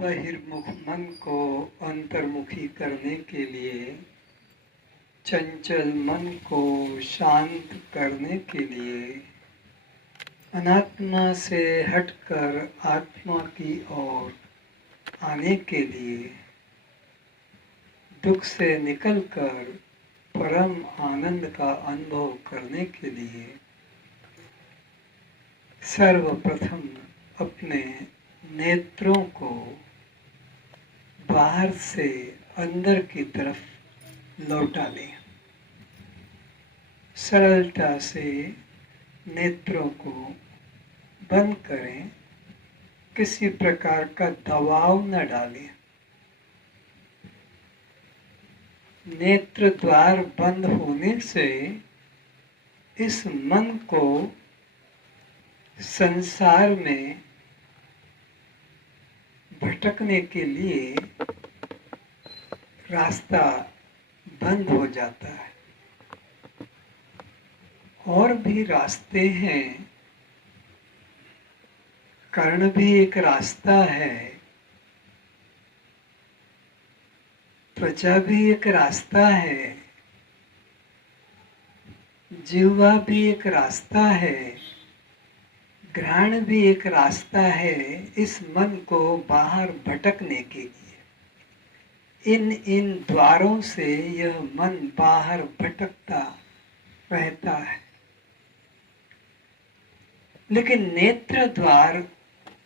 बहिर्मुख मन को अंतर्मुखी करने के लिए, चंचल मन को शांत करने के लिए, अनात्मा से हटकर आत्मा की ओर आने के लिए, दुख से निकलकर परम आनंद का अनुभव करने के लिए सर्वप्रथम अपने नेत्रों को बाहर से अंदर की तरफ लौटा लें। सरलता से नेत्रों को बंद करें, किसी प्रकार का दबाव न डालें। नेत्र द्वार बंद होने से इस मन को संसार में भटकने के लिए रास्ता बंद हो जाता है। और भी रास्ते हैं, कर्ण भी एक रास्ता है, त्वचा भी एक रास्ता है, जिह्वा भी एक रास्ता है, घ्राण भी एक रास्ता है इस मन को बाहर भटकने के लिए। इन द्वारों से यह मन बाहर भटकता रहता है। लेकिन नेत्र द्वार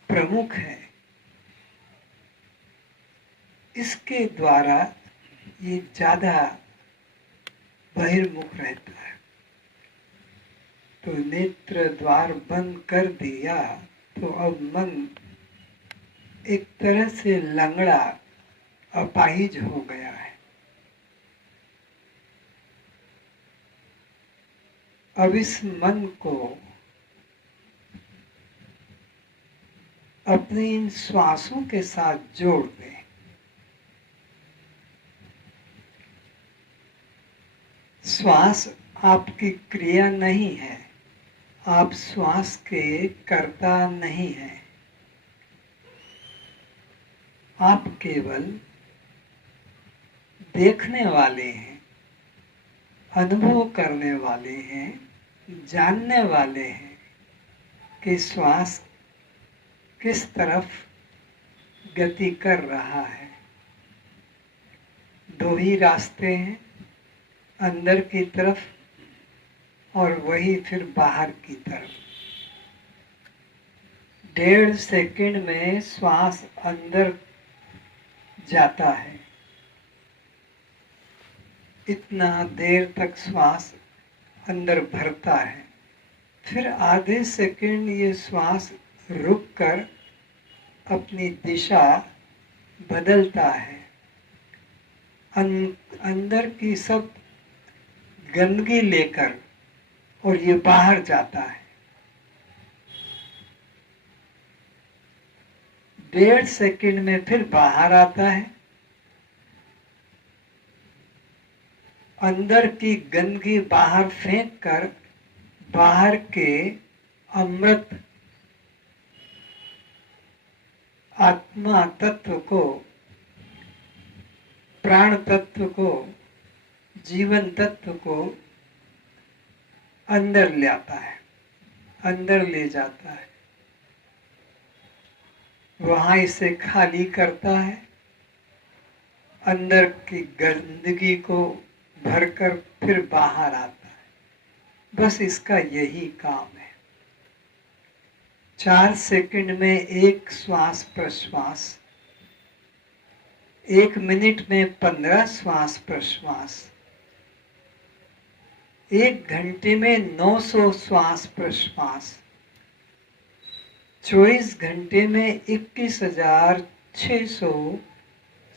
प्रमुख है, इसके द्वारा ये ज्यादा बहिर्मुख रहता है। तो नेत्र द्वार बंद कर दिया तो अब मन एक तरह से लंगड़ा, अपाहिज हो गया है। अब इस मन को अपने इन श्वासों के साथ जोड़ दें। श्वास आपकी क्रिया नहीं है, आप श्वास के कर्ता नहीं हैं। आप केवल देखने वाले हैं, अनुभव करने वाले हैं, जानने वाले हैं कि श्वास किस तरफ गति कर रहा है। दो ही रास्ते हैं, अंदर की तरफ और वही फिर बाहर की तरफ। 1.5 सेकंड में श्वास अंदर जाता है, इतना देर तक श्वास अंदर भरता है, फिर आधे सेकंड ये श्वास रुककर अपनी दिशा बदलता है। अंदर की सब गंदगी लेकर और ये बाहर जाता है। 1.5 सेकंड में फिर बाहर आता है। अंदर की गंदगी बाहर फेंक कर बाहर के अमृत आत्मा तत्व को, प्राण तत्व को, जीवन तत्व को अंदर ले आता है, अंदर ले जाता है। वहां इसे खाली करता है, अंदर की गंदगी को भरकर फिर बाहर आता है। बस इसका यही काम है। 4 सेकंड में एक श्वास प्रश्वास, 1 मिनट में 15 श्वास प्रश्वास, 1 घंटे में 900 श्वास प्रश्वास, 24 घंटे में 21,600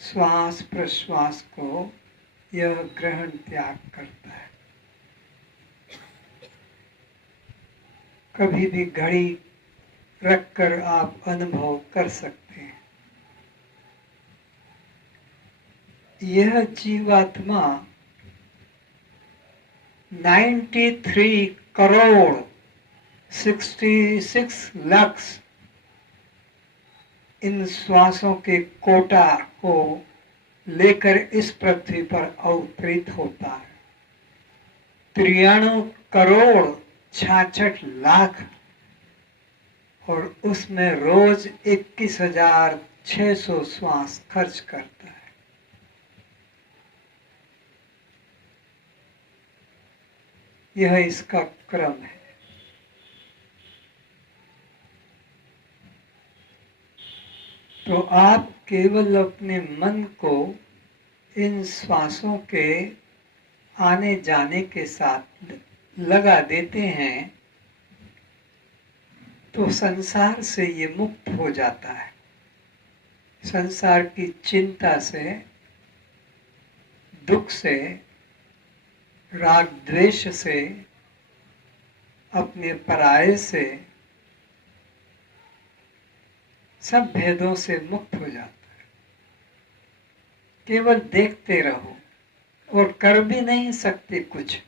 श्वास प्रश्वास को यह ग्रहण त्याग करता है। कभी भी घड़ी रखकर आप अनुभव कर सकते हैं। यह जीवात्मा 93 करोड़ 66 लाख इन श्वासों के कोटा को लेकर इस पृथ्वी पर अवतरित होता है। 93 करोड़ 66 लाख, और उसमें रोज 21,600 श्वास खर्च करता है। यह इसका क्रम है। तो आप केवल अपने मन को इन श्वासों के आने जाने के साथ लगा देते हैं तो संसार से ये मुक्त हो जाता है। संसार की चिंता से, दुख से, राग द्वेष से, अपने पराये से, सब भेदों से मुक्त हो जाता है। केवल देखते रहो और कर भी नहीं सकते कुछ।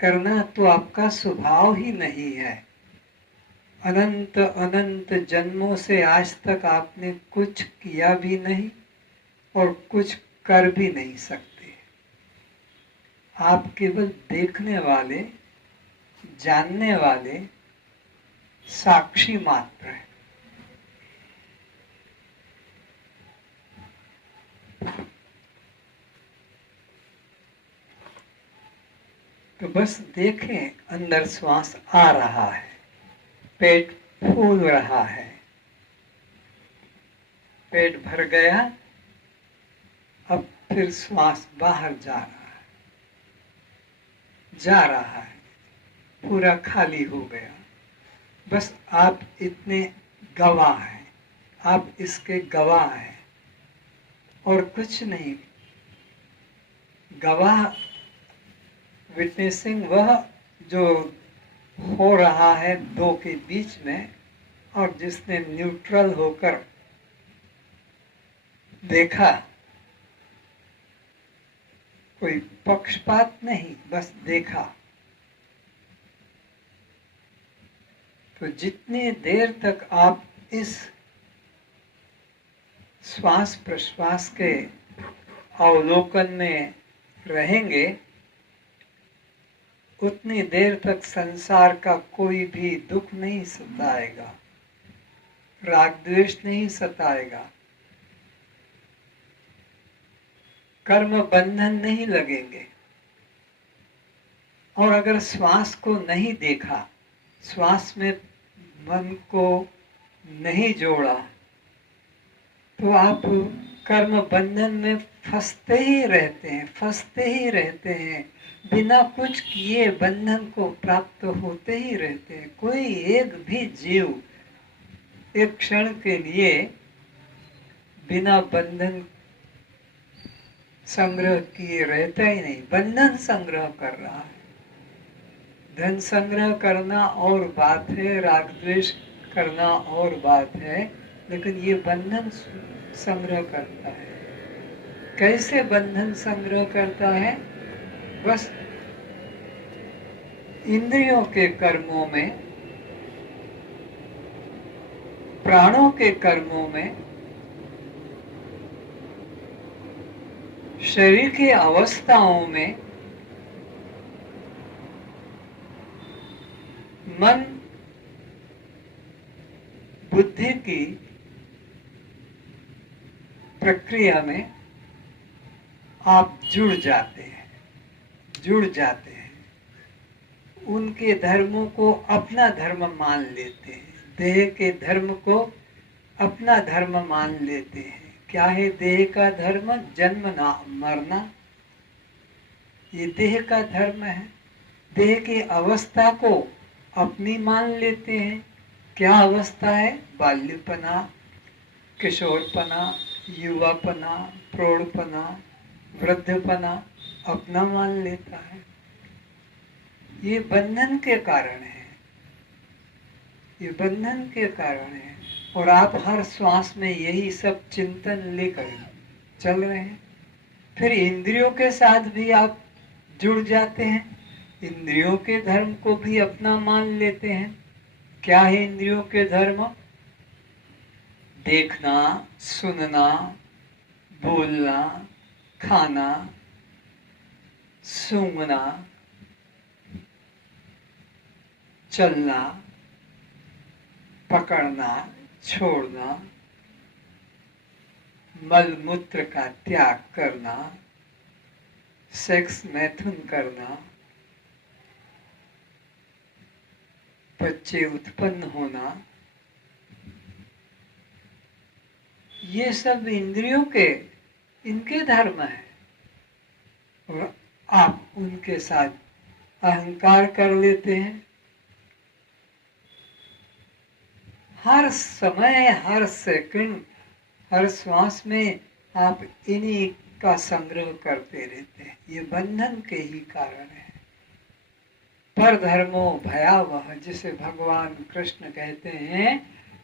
करना तो आपका स्वभाव ही नहीं है। अनंत अनंत जन्मों से आज तक आपने कुछ किया भी नहीं और कुछ कर भी नहीं सकते। आप केवल देखने वाले, जानने वाले, साक्षी मात्र हैं। तो बस देखें, अंदर श्वास आ रहा है, पेट फूल रहा है, पेट भर गया, अब फिर श्वास बाहर जा रहा है, पूरा खाली हो गया। बस आप इतने गवाह हैं, आप इसके गवाह हैं और कुछ नहीं। गवाह, विटनेसिंग, वह जो हो रहा है दो के बीच में, और जिसने न्यूट्रल होकर देखा, कोई पक्षपात नहीं, बस देखा। तो जितनी देर तक आप इस श्वास प्रश्वास के अवलोकन में रहेंगे, उतनी देर तक संसार का कोई भी दुख नहीं सताएगा, राग द्वेष नहीं सताएगा, कर्म बंधन नहीं लगेंगे। और अगर श्वास को नहीं देखा, श्वास में मन को नहीं जोड़ा, तो आप कर्म बंधन में फंसते ही रहते हैं, बिना कुछ किए बंधन को प्राप्त होते ही रहते हैं। कोई एक भी जीव एक क्षण के लिए बिना बंधन संग्रह किए रहता ही नहीं, बंधन संग्रह कर रहा है। धन संग्रह करना और बात है, राग द्वेष करना और बात है, लेकिन ये बंधन संग्रह करता है। कैसे बंधन संग्रह करता है? बस इंद्रियों के कर्मों में, प्राणों के कर्मों में, शरीर की अवस्थाओं में मन बुद्धि की प्रक्रिया में आप जुड़ जाते हैं। उनके धर्मों को अपना धर्म मान लेते हैं, देह के धर्म को अपना धर्म मान लेते हैं। क्या है देह का धर्म? जन्मना मरना, ये देह का धर्म है। देह की अवस्था को अपनी मान लेते हैं। क्या अवस्था है? बाल्यपना, किशोरपना, युवापना, प्रौढ़पना, वृद्धपना अपना मान लेता है। ये बंधन के कारण है, ये बंधन के कारण है। और आप हर श्वास में यही सब चिंतन लेकर चल रहे हैं। फिर इंद्रियों के साथ भी आप जुड़ जाते हैं, इंद्रियों के धर्म को भी अपना मान लेते हैं। क्या है इंद्रियों के धर्म? देखना, सुनना, बोलना, खाना, सूंघना, चलना, पकड़ना, छोड़ना, मल मूत्र का त्याग करना, सेक्स मैथुन करना, बच्चे उत्पन्न होना, ये सब इंद्रियों के इनके धर्म है और आप उनके साथ अहंकार कर लेते हैं। हर समय, हर सेकंड, हर श्वास में आप इन्हीं का संग्रह करते रहते हैं। ये बंधन के ही कारण है। पर धर्मो भयावह, जिसे भगवान कृष्ण कहते हैं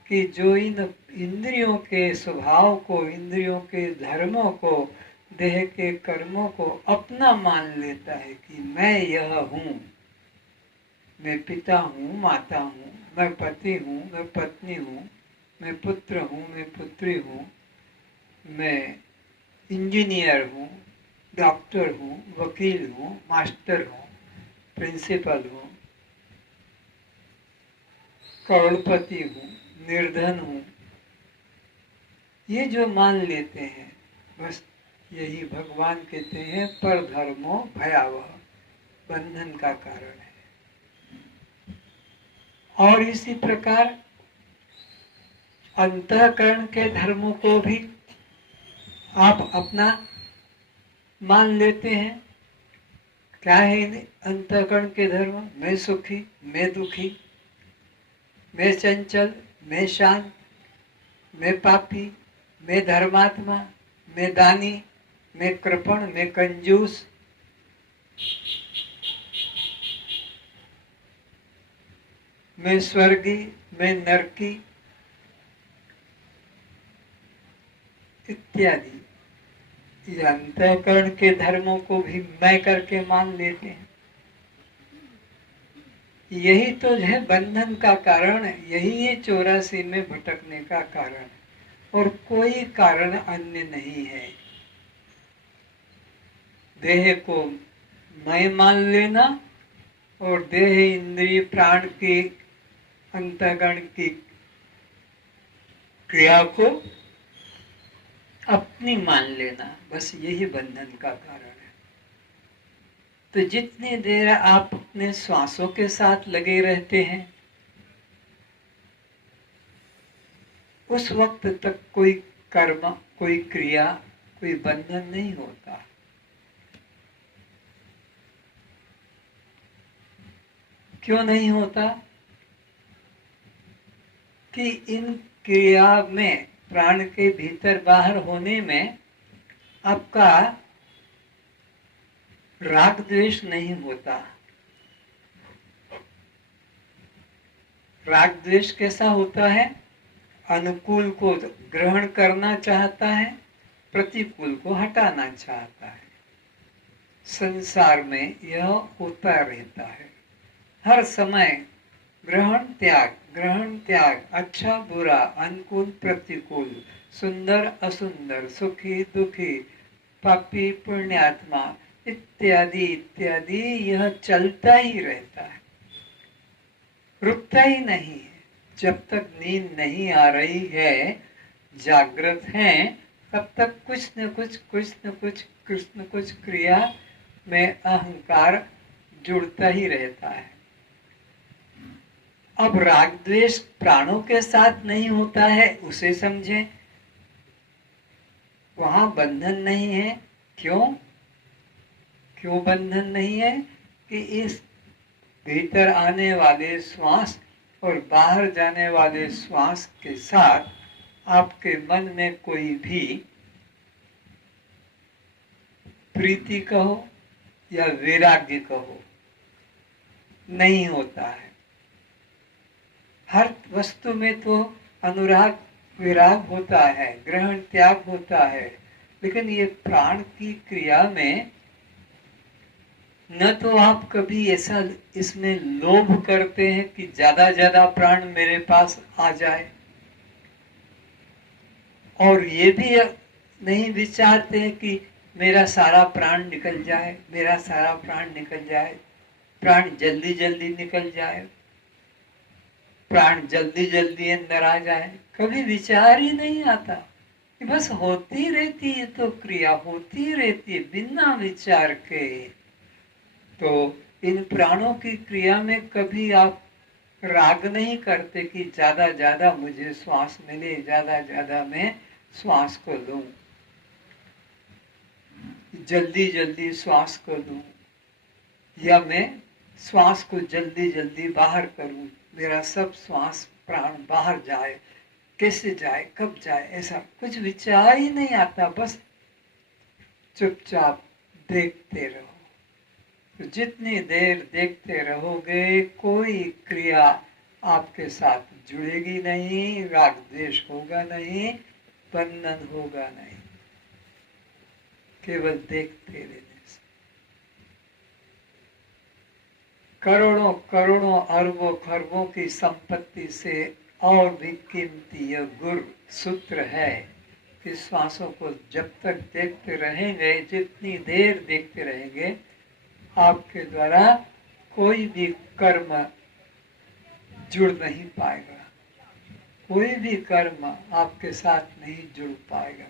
कि जो इन इंद्रियों के स्वभाव को, इंद्रियों के धर्मों को, देह के कर्मों को अपना मान लेता है कि मैं यह हूँ, मैं पिता हूँ, माता हूँ, मैं पति हूँ, मैं पत्नी हूँ, मैं पुत्र हूँ, मैं पुत्री हूँ, मैं इंजीनियर हूँ, डॉक्टर हूँ, वकील हूँ, मास्टर हूँ, प्रिंसिपल हूँ, करोड़पति हूँ, निर्धन हूँ, ये जो मान लेते हैं, बस यही भगवान कहते हैं पर धर्मो भयावह, बंधन का कारण है। और इसी प्रकार अंतःकरण के धर्मों को भी आप अपना मान लेते हैं। क्या है अंतःकरण के धर्म? मैं सुखी, मैं दुखी, मैं चंचल, मैं शांत, मैं पापी, मैं धर्मात्मा, मैं दानी, मैं कृपण, मैं कंजूस, मैं स्वर्गी, मैं नरकी इत्यादि। ये अंतःकरण के धर्मों को भी मैं करके मान लेते हैं। यही तो है बंधन का कारण, यही है 84 में भटकने का कारण, और कोई कारण अन्य नहीं है। देह को मैं मान लेना और देह, इंद्रिय, प्राण की, अंतःकरण की क्रिया को अपनी मान लेना, बस यही बंधन का कारण है। तो जितनी देर आप अपने श्वासों के साथ लगे रहते हैं, उस वक्त तक कोई कर्म, कोई क्रिया, कोई बंधन नहीं होता। क्यों नहीं होता? कि इन क्रिया में, प्राण के भीतर बाहर होने में आपका राग द्वेष नहीं होता। राग द्वेष कैसा होता है? अनुकूल को ग्रहण करना चाहता है, प्रतिकूल को हटाना चाहता है। संसार में यह होता रहता है हर समय। ग्रहण त्याग, ग्रहण त्याग, अच्छा बुरा, अनुकूल प्रतिकूल, सुंदर असुंदर, सुखी दुखी, पापी पुण्यात्मा इत्यादि इत्यादि, यह चलता ही रहता है, रुकता ही नहीं है। जब तक नींद नहीं आ रही है, जागृत हैं, तब तक कुछ न कुछ क्रिया में अहंकार जुड़ता ही रहता है। अब राग द्वेष प्राणों के साथ नहीं होता है, उसे समझें। वहां बंधन नहीं है। क्यों बंधन नहीं है? कि इस भीतर आने वाले श्वास और बाहर जाने वाले श्वास के साथ आपके मन में कोई भी प्रीति कहो या वैराग्य कहो नहीं होता है। हर वस्तु में तो अनुराग विराग होता है, ग्रहण त्याग होता है, लेकिन ये प्राण की क्रिया में न तो आप कभी ऐसा इसमें लोभ करते हैं कि ज्यादा प्राण मेरे पास आ जाए, और ये भी नहीं विचारते हैं कि मेरा सारा प्राण निकल जाए, मेरा सारा प्राण निकल जाए, प्राण जल्दी जल्दी निकल जाए, प्राण जल्दी जल्दी अंदर आ जाए। कभी विचार ही नहीं आता कि बस होती रहती है, तो क्रिया होती रहती है बिना विचार के। तो इन प्राणों की क्रिया में कभी आप राग नहीं करते कि ज्यादा ज्यादा मुझे श्वास मिले, ज्यादा ज्यादा मैं श्वास को लूं, जल्दी जल्दी श्वास को लूं, या मैं श्वास को जल्दी जल्दी बाहर करूं, मेरा सब श्वास प्राण बाहर जाए, कैसे जाए, कब जाए, ऐसा कुछ विचार ही नहीं आता। बस चुपचाप देखते रहो। तो जितनी देर देखते रहोगे कोई क्रिया आपके साथ जुड़ेगी नहीं, राग द्वेष होगा नहीं, बंधन होगा नहीं, केवल देखते रहने से। करोड़ों करोड़ों अरबों खरबों की संपत्ति से और भी कीमती यह गुर सूत्र है कि श्वासों को जब तक देखते रहेंगे, जितनी देर देखते रहेंगे, आपके द्वारा कोई भी कर्म जुड़ नहीं पाएगा, कोई भी कर्म आपके साथ नहीं जुड़ पाएगा।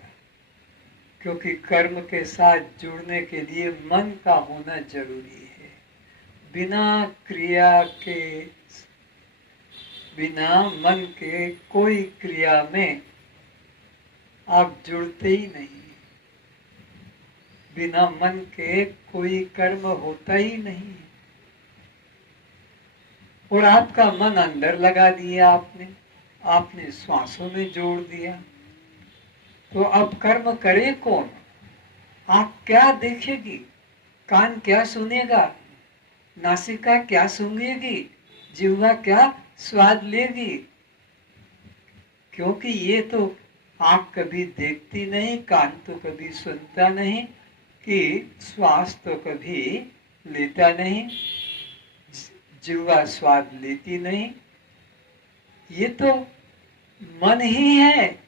क्योंकि कर्म के साथ जुड़ने के लिए मन का होना जरूरी है। बिना क्रिया के, बिना मन के कोई क्रिया में आप जुड़ते ही नहीं। बिना मन के कोई कर्म होता ही नहीं। और आपका मन अंदर लगा दिया आपने श्वासों में जोड़ दिया, तो अब कर्म करे कौन? आँख क्या देखेगी, कान क्या सुनेगा, नासिका क्या सूंघेगी, जिह्वा क्या स्वाद लेगी? क्योंकि ये तो आँख कभी देखती नहीं, कान तो कभी सुनता नहीं, कि श्वास तो कभी लेता नहीं, जिह्वा स्वाद लेती नहीं। ये तो मन ही है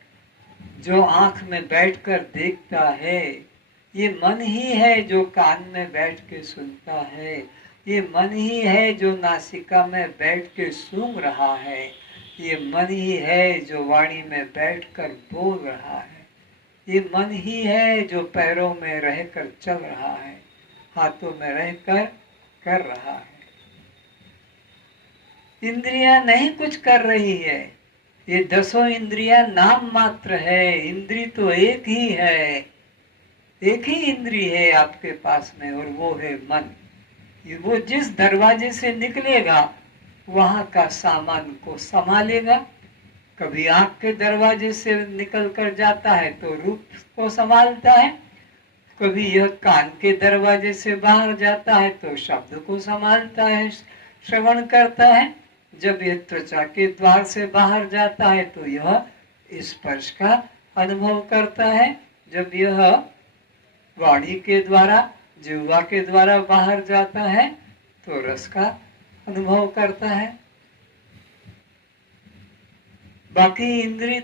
जो आँख में बैठकर देखता है, ये मन ही है जो कान में बैठ के सुनता है, ये मन ही है जो नासिका में बैठ के सूंघ रहा है, ये मन ही है जो वाणी में बैठकर बोल रहा है, ये मन ही है जो पैरों में रहकर चल रहा है, हाथों में रहकर कर रहा है। इंद्रियां नहीं कुछ कर रही है, ये 10 इंद्रियां नाम मात्र है, इंद्री तो एक ही है, एक ही इंद्री है आपके पास में, और वो है मन। वो जिस दरवाजे से निकलेगा वहां का सामान को संभालेगा। कभी आंख के दरवाजे से निकल कर जाता है तो रूप को संभालता है, कभी यह कान के दरवाजे से बाहर जाता है तो शब्द को संभालता है, श्रवण करता है। जब यह त्वचा के द्वार से बाहर जाता है तो यह स्पर्श का अनुभव करता है, जब यह वाणी के द्वारा, जिह्वा के द्वारा बाहर जाता है तो रस का अनुभव करता है। बाकी इंद्रिय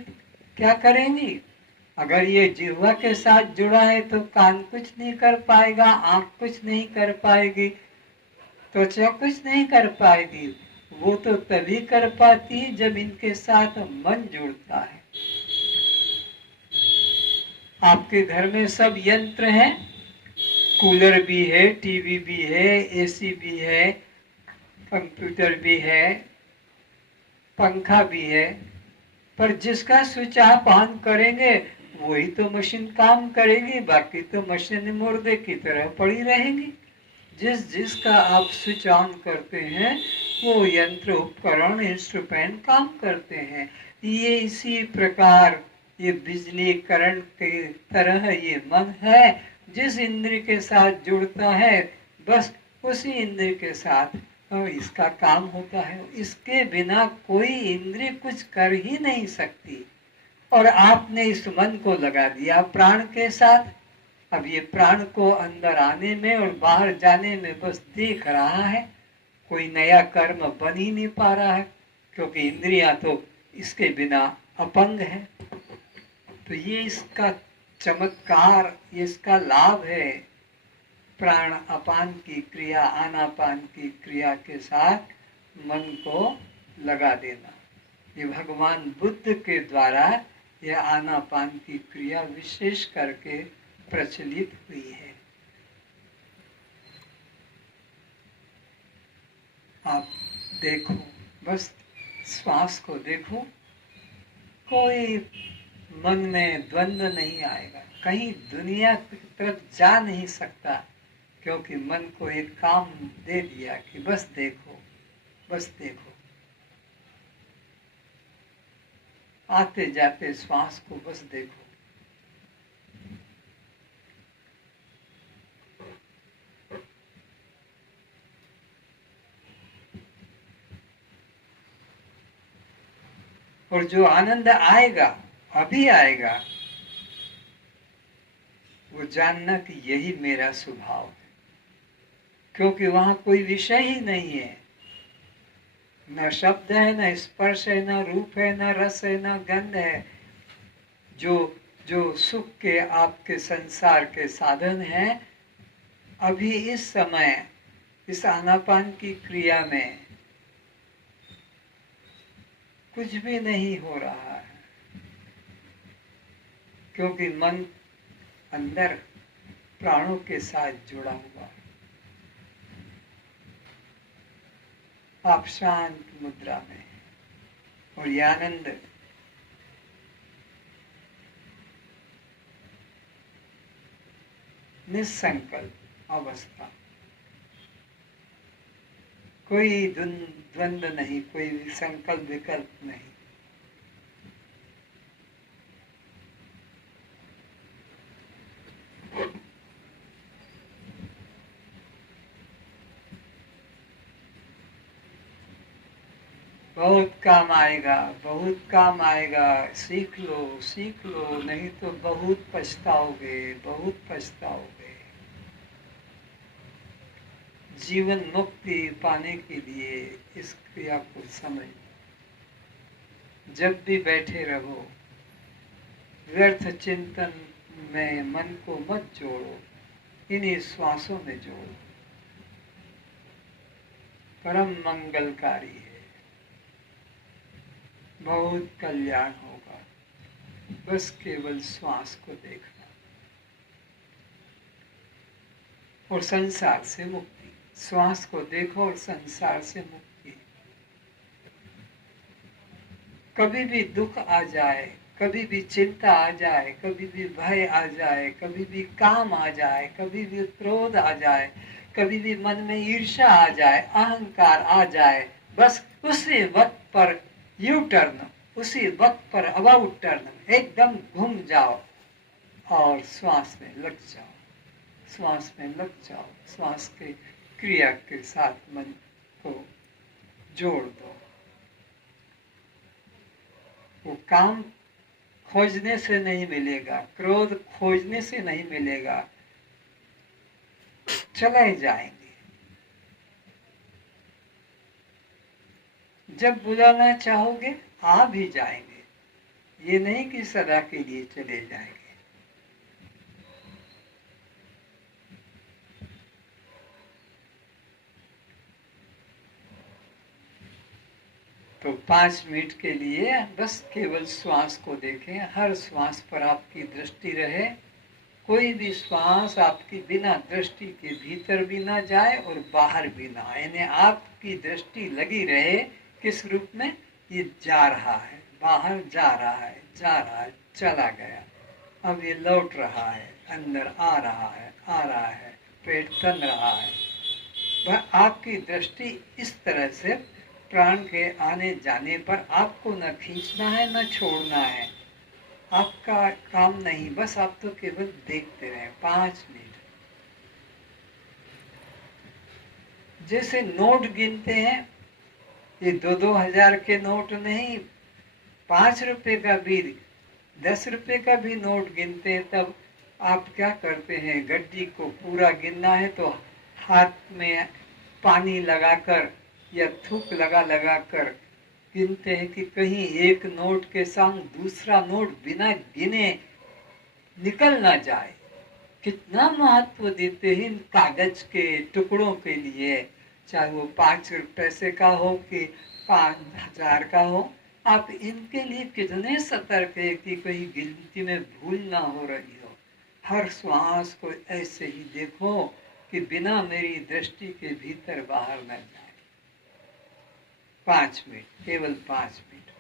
क्या करेंगी? अगर ये जिह्वा के साथ जुड़ा है तो कान कुछ नहीं कर पाएगा, आंख कुछ नहीं कर पाएगी, त्वचा कुछ नहीं कर पाएगी। वो तो तभी कर पाती है जब इनके साथ मन जुड़ता है। आपके घर में सब यंत्र हैं, कूलर भी है, टीवी भी है, एसी भी है, कंप्यूटर भी है, पंखा भी है, पर जिसका स्विच आप ऑन करेंगे वही तो मशीन काम करेगी, बाकी तो मशीन मुर्दे की तरह पड़ी रहेगी। जिसका आप स्विच ऑन करते हैं वो यंत्र, उपकरण, इंस्ट्रूमेंट काम करते हैं। ये इसी प्रकार ये बिजली करंट की तरह ये मन है, जिस इंद्रिय के साथ जुड़ता है बस उसी इंद्रिय के साथ इसका काम होता है। इसके बिना कोई इंद्रिय कुछ कर ही नहीं सकती। और आपने इस मन को लगा दिया प्राण के साथ। अब ये प्राण को अंदर आने में और बाहर जाने में बस देख रहा है, कोई नया कर्म बन ही नहीं पा रहा है, क्योंकि इंद्रियां तो इसके बिना अपंग है। तो ये इसका चमत्कार, ये इसका लाभ है। प्राण अपान की क्रिया, आनापान की क्रिया के साथ मन को लगा देना। ये भगवान बुद्ध के द्वारा यह आनापान की क्रिया विशेष करके प्रचलित हुई है। आप देखो, बस श्वास को देखो, कोई मन में द्वंद्व नहीं आएगा, कहीं दुनिया की तरफ जा नहीं सकता, क्योंकि मन को एक काम दे दिया कि बस देखो, बस देखो। आते जाते श्वास को बस देखो। और जो आनंद आएगा, अभी आएगा, वो जानना कि यही मेरा स्वभाव है, क्योंकि वहां कोई विषय ही नहीं है, न शब्द है, न स्पर्श है, न रूप है, न रस है, न गंध है। जो सुख के आपके संसार के साधन हैं, अभी इस समय इस आनापान की क्रिया में कुछ भी नहीं हो रहा है, क्योंकि मन अंदर प्राणों के साथ जुड़ा हुआ है। आप शांत मुद्रा में, और ये आनंद निसंकल्प अवस्था, कोई द्वंद्व नहीं, कोई संकल्प विकल्प नहीं। बहुत काम आएगा, बहुत काम आएगा, सीख लो, सीख लो, नहीं तो बहुत पछताओगे, बहुत पछताओगे। जीवन मुक्ति पाने के लिए इस क्रिया को समझ, जब भी बैठे रहो, व्यर्थ चिंतन में मन को मत जोड़ो, इन्हीं श्वासों में जोड़ो। परम मंगलकारी है, बहुत कल्याण होगा। बस केवल श्वास को देखना और संसार से मुक्ति। श्वास को देखो और संसार से मुक्ति। कभी भी दुख आ जाए, कभी भी चिंता आ जाए, कभी भी भय आ जाए, कभी भी काम आ जाए, कभी भी क्रोध आ जाए, कभी भी मन में ईर्ष्या आ जाए, अहंकार आ जाए, बस उसी वक्त पर यू टर्न, उसी वक्त पर अबाउट टर्न, एकदम घूम जाओ और श्वास में लग जाओ, श्वास में लग जाओ, श्वास के क्रिया के साथ मन को जोड़ दो। वो काम खोजने से नहीं मिलेगा, क्रोध खोजने से नहीं मिलेगा, चले जाएंगे। जब बुलाना चाहोगे आ भी जाएंगे, ये नहीं कि सदा के लिए चले जाएंगे। तो 5 मिनट के लिए बस केवल श्वास को देखें, हर श्वास पर आपकी दृष्टि रहे। कोई भी श्वास आपकी बिना दृष्टि के भीतर भी ना जाए और बाहर भी ना आए, यानी आपकी दृष्टि लगी रहे। किस रूप में? ये जा रहा है, बाहर जा रहा है, जा रहा है, चला गया, अब ये लौट रहा है, अंदर आ रहा है, आ रहा है, पेट तन रहा है। वह आपकी दृष्टि इस तरह से प्राण के आने जाने पर आपको न खींचना है न छोड़ना है, आपका काम नहीं, बस आप तो केवल देखते रहे 5 मिनट। जैसे नोट गिनते हैं, ये 2-2 हजार के नोट नहीं, 5 रुपए का भी, 10 रुपए का भी नोट गिनते हैं। तब आप क्या करते हैं? गड्डी को पूरा गिनना है तो हाथ में पानी लगाकर या थूक लगा कर गिनते हैं कि कहीं एक नोट के संग दूसरा नोट बिना गिने निकल ना जाए। कितना महत्व देते हैं इन कागज के टुकड़ों के लिए, चाहे वो 5 पैसे का हो कि 5,000 का हो। आप इनके लिए कितने सतर्क है कि कहीं गिनती में भूल ना हो रही हो। हर श्वास को ऐसे ही देखो कि बिना मेरी दृष्टि के भीतर बाहर न जाए। 5 मिनट, केवल 5 मिनट।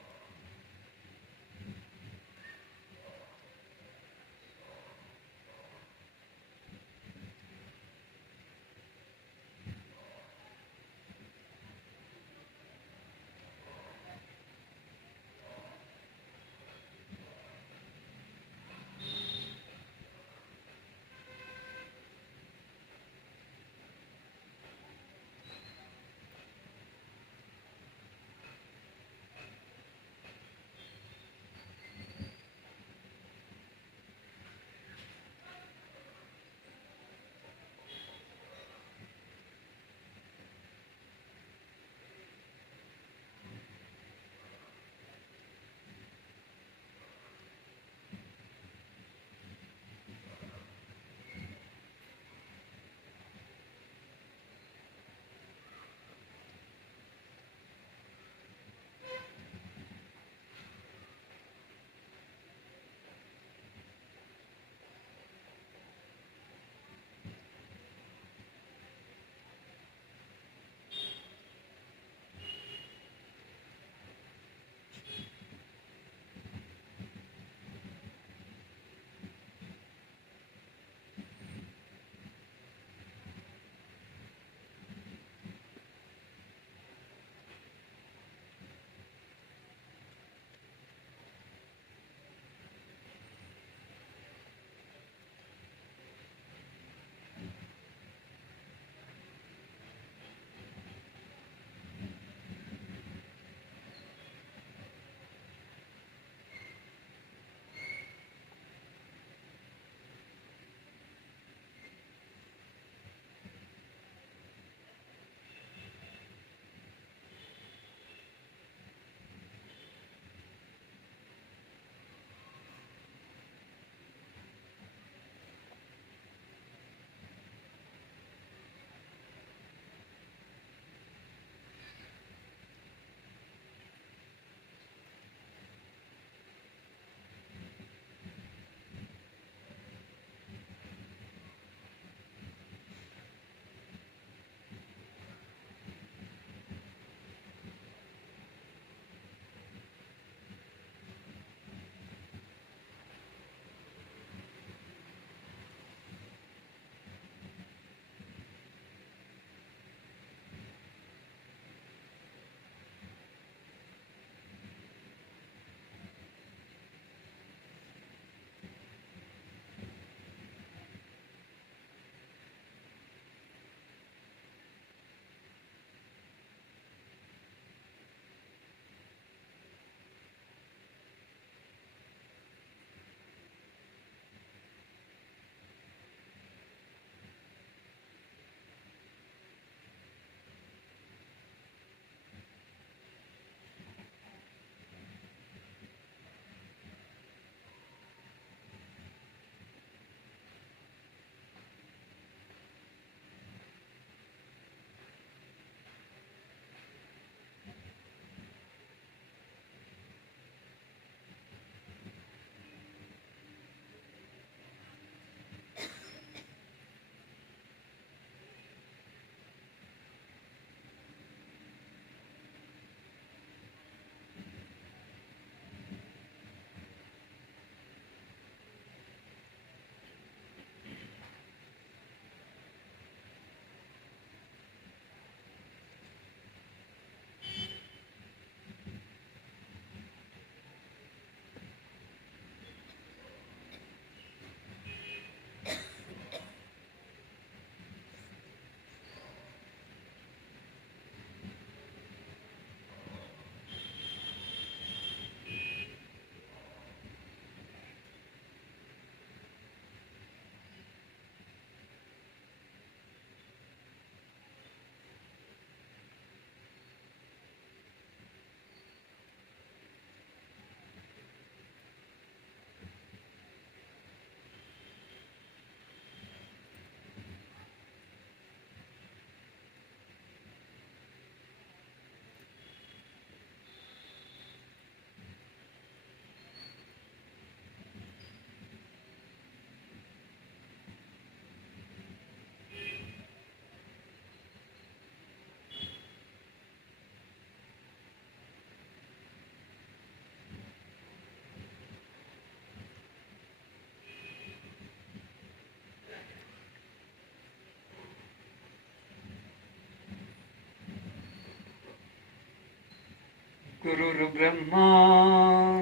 गुरुर्ब्रह्मा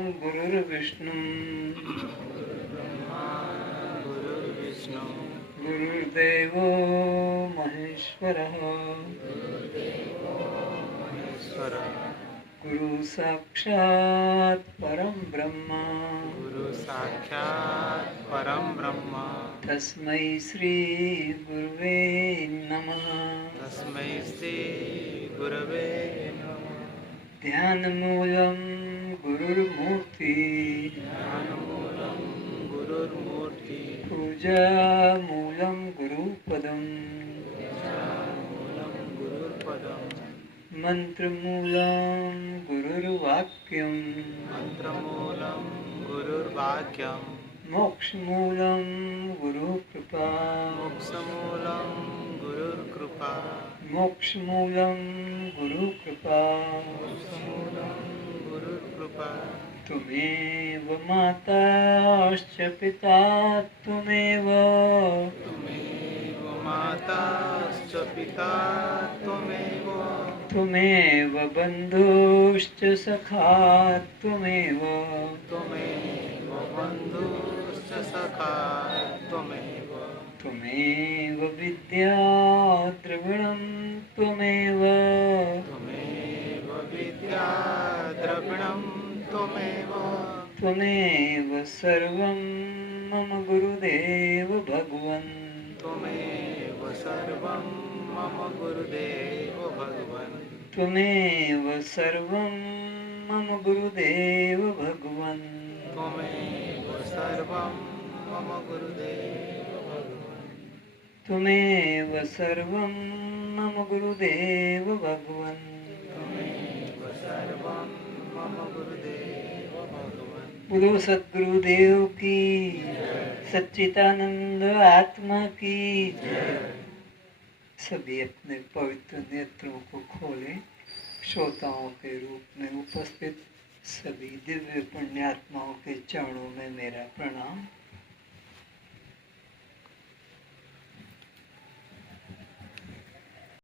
गुरुर्विष्णु गुरुर्विष्णु गुरुर्देवो महेश्वरः महेश्वर गुरु साक्षात् परं ब्रह्म गुरु साक्षात् परम ब्रह्म तस्मै श्री गुरुवे नमः। तस्मै श्री गुरवे नमः। ध्यानमूलं गुरुर्मूर्ति ज्ञानमूलं गुरुर्मूर्ति पूजामूलं गुरुपदम् पूजामूलं गुरुर्पदम् मन्त्रमूलं गुरुर्वाक्यम् मंत्रमूलं गुरुर्वाक्यम् मोक्षमूलं गुरुकृपा मोक्षमूलं गुरुर्कृपा मोक्षमूलं गुरुकृपा मोक्षमूलं गुरुर्कृपा त्वमेव माताश्च पिता त्वमेव त्वमेव माताश्च पिता त्वमेव त्वमेव बन्धुश्च सखा त्वमेव त्वमेव बन्धुश्च सखा त्वमेव त्वमेव विद्या द्रविणं त्वमेव त्वमेव विद्या द्रविणं त्वमेव त्वमेव सर्वं मम गुरुदेव भगवन् त्वमेव सर्वं मम गुरुदेव भगवन् त्वमेव सर्वं मम गुरुदेव भगवन् त्वमेव सर्वं मम गुरुदेव भगवन् त्वमेव सर्वं मम गुरुदेव भगवन् त्वमेव सर्वं मम गुरुदेव भगवन्। बोलो सद्गुरुदेव की, सच्चिदानंद आत्मा की जय। सभी अपने पवित्र नेत्रों को खोलें। श्रोताओं के रूप में उपस्थित सभी दिव्य पुण्यात्माओं के चरणों में मेरा प्रणाम।